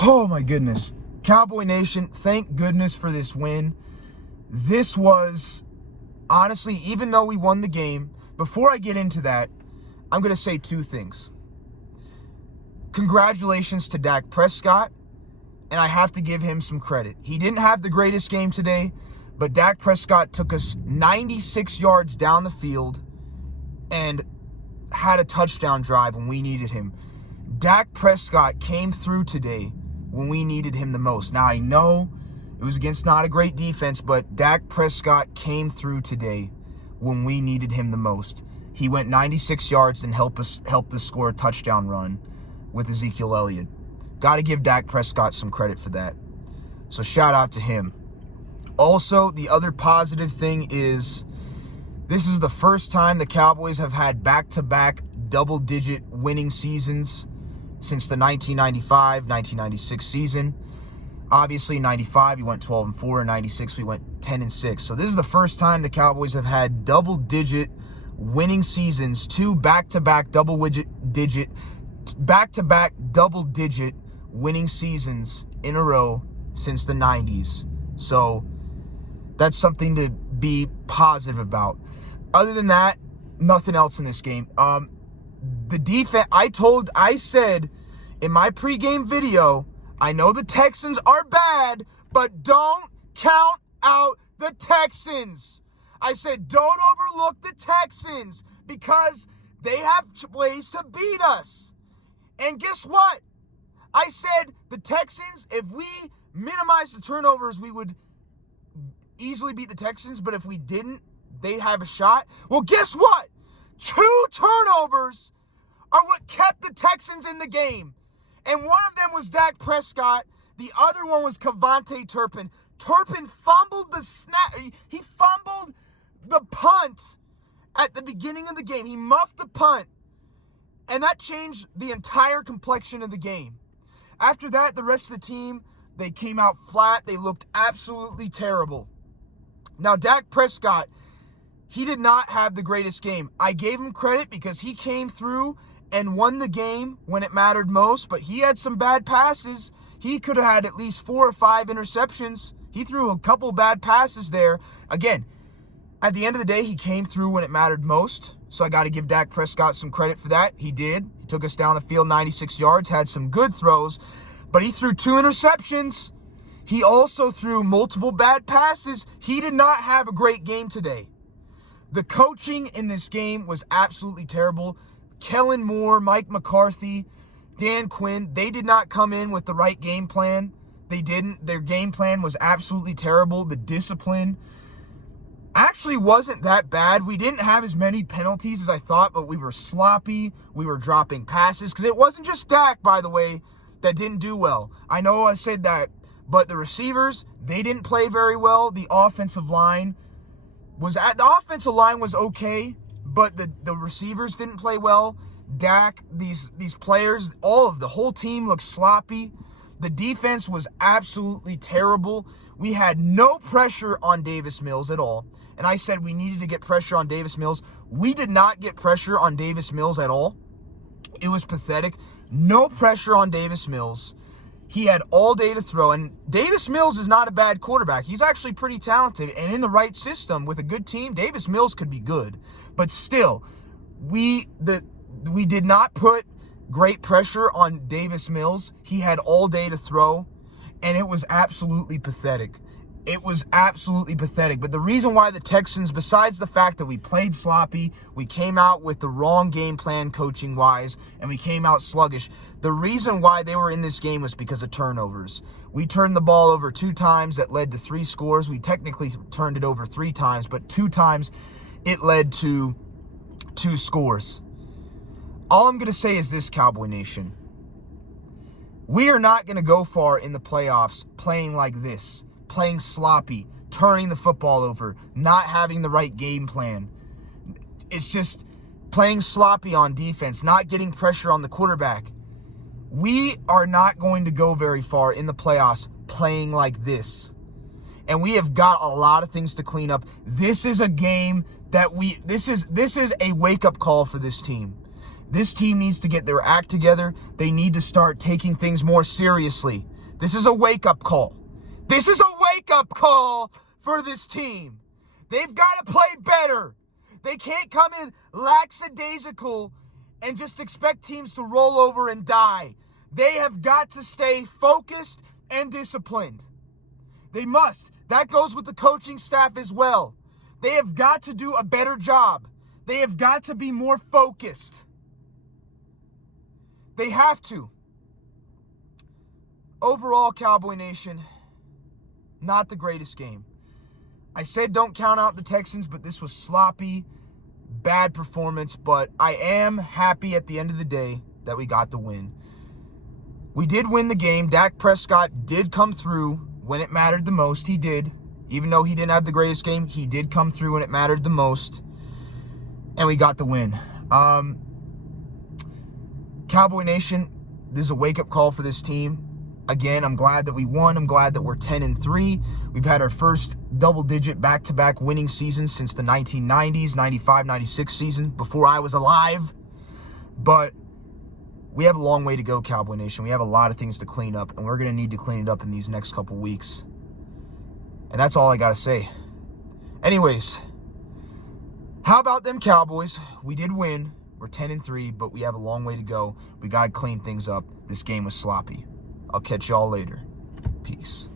Oh my goodness. Cowboy Nation, thank goodness for this win. This was, honestly, even though we won the game, before I get into that, I'm going to say two things. Congratulations to Dak Prescott, and I have to give him some credit. He didn't have the greatest game today, but Dak Prescott took us 96 yards down the field and had a touchdown drive when we needed him. Dak Prescott came through today when we needed him the most. Now, I know it was against not a great defense, but Dak Prescott came through today when we needed him the most. He went 96 yards and helped us score a touchdown run with Ezekiel Elliott. Got to give Dak Prescott some credit for that. So shout out to him. Also, the other positive thing is this is the first time the Cowboys have had back-to-back double-digit winning seasons since the 1995-1996 season. Obviously, in 95, we went 12-4. In 96, we went 10-6. So this is the first time the Cowboys have had double-digit winning seasons, two back-to-back double-digit winning seasons in a row since the 90s. So that's something to be positive about. Other than that, nothing else in this game. The defense, I said in my pregame video, I know the Texans are bad, but don't count out the Texans. I said, don't overlook the Texans because they have ways to beat us. And guess what? I said the Texans, if we minimize the turnovers, we would easily beat the Texans, but if we didn't, they'd have a shot. Well, guess what? 2 turnovers are what kept the Texans in the game. And one of them was Dak Prescott. The other one was Kevontae Turpin. Turpin fumbled the snap. He fumbled the punt at the beginning of the game. He muffed the punt. And that changed the entire complexion of the game. After that, the rest of the team, they came out flat. They looked absolutely terrible. Now, Dak Prescott, he did not have the greatest game. I gave him credit because he came through and won the game when it mattered most, but he had some bad passes. He could have had at least 4 or 5 interceptions. He threw a couple bad passes there. Again, at the end of the day, he came through when it mattered most, so I got to give Dak Prescott some credit for that. He did. He took us down the field 96 yards, had some good throws, but he threw 2 interceptions. He also threw multiple bad passes. He did not have a great game today. The coaching in this game was absolutely terrible. Kellen Moore, Mike McCarthy, Dan Quinn, they did not come in with the right game plan. They didn't. Their game plan was absolutely terrible. The discipline actually wasn't that bad. We didn't have as many penalties as I thought, but we were sloppy. We were dropping passes because it wasn't just Dak, by the way, that didn't do well. I know I said that, but the receivers, they didn't play very well. The offensive line was okay, but the receivers didn't play well. Dak, these players, the whole team looked sloppy. The defense was absolutely terrible. We had no pressure on Davis Mills at all. And I said we needed to get pressure on Davis Mills. We did not get pressure on Davis Mills at all. It was pathetic. No pressure on Davis Mills. He had all day to throw. And Davis Mills is not a bad quarterback. He's actually pretty talented. And in the right system with a good team, Davis Mills could be good. But still, we did not put great pressure on Davis Mills. He had all day to throw. And it was absolutely pathetic. It was absolutely pathetic. But the reason why the Texans, besides the fact that we played sloppy, we came out with the wrong game plan coaching-wise, and we came out sluggish, the reason why they were in this game was because of turnovers. We turned the ball over 2 times. That led to 3 scores. We technically turned it over 3 times, but 2 times it led to 2 scores. All I'm going to say is this, Cowboy Nation. We are not going to go far in the playoffs playing like this. Playing sloppy, turning the football over, not having the right game plan. It's just playing sloppy on defense, not getting pressure on the quarterback. We are not going to go very far in the playoffs playing like this. And we have got a lot of things to clean up. This is a game that this is a wake-up call for this team. This team needs to get their act together. They need to start taking things more seriously. This is a wake-up call. This is a wake-up call for this team. They've got to play better. They can't come in lackadaisical and just expect teams to roll over and die. They have got to stay focused and disciplined. They must. That goes with the coaching staff as well. They have got to do a better job. They have got to be more focused. They have to. Overall, Cowboy Nation, not the greatest game. I said don't count out the Texans, but this was sloppy, bad performance. But I am happy at the end of the day that we got the win. We did win the game. Dak Prescott did come through when it mattered the most. He did. Even though he didn't have the greatest game, he did come through when it mattered the most. And we got the win. Cowboy Nation, this is a wake-up call for this team. Again, I'm glad that we won. I'm glad that we're 10-3. We've had our first double-digit back-to-back winning season since the 1990s, 95-96 season, before I was alive. But we have a long way to go, Cowboy Nation. We have a lot of things to clean up, and we're going to need to clean it up in these next couple weeks. And that's all I got to say. Anyways, how about them Cowboys? We did win. We're 10-3, but we have a long way to go. We got to clean things up. This game was sloppy. I'll catch y'all later. Peace.